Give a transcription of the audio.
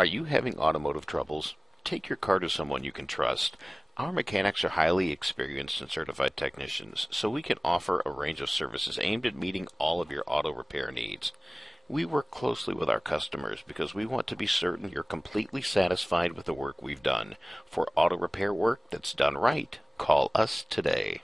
Are you having automotive troubles? Take your car to someone you can trust. Our mechanics are highly experienced and certified technicians, so we can offer a range of services aimed at meeting all of your auto repair needs. We work closely with our customers because we want to be certain you're completely satisfied with the work we've done. For auto repair work that's done right, call us today.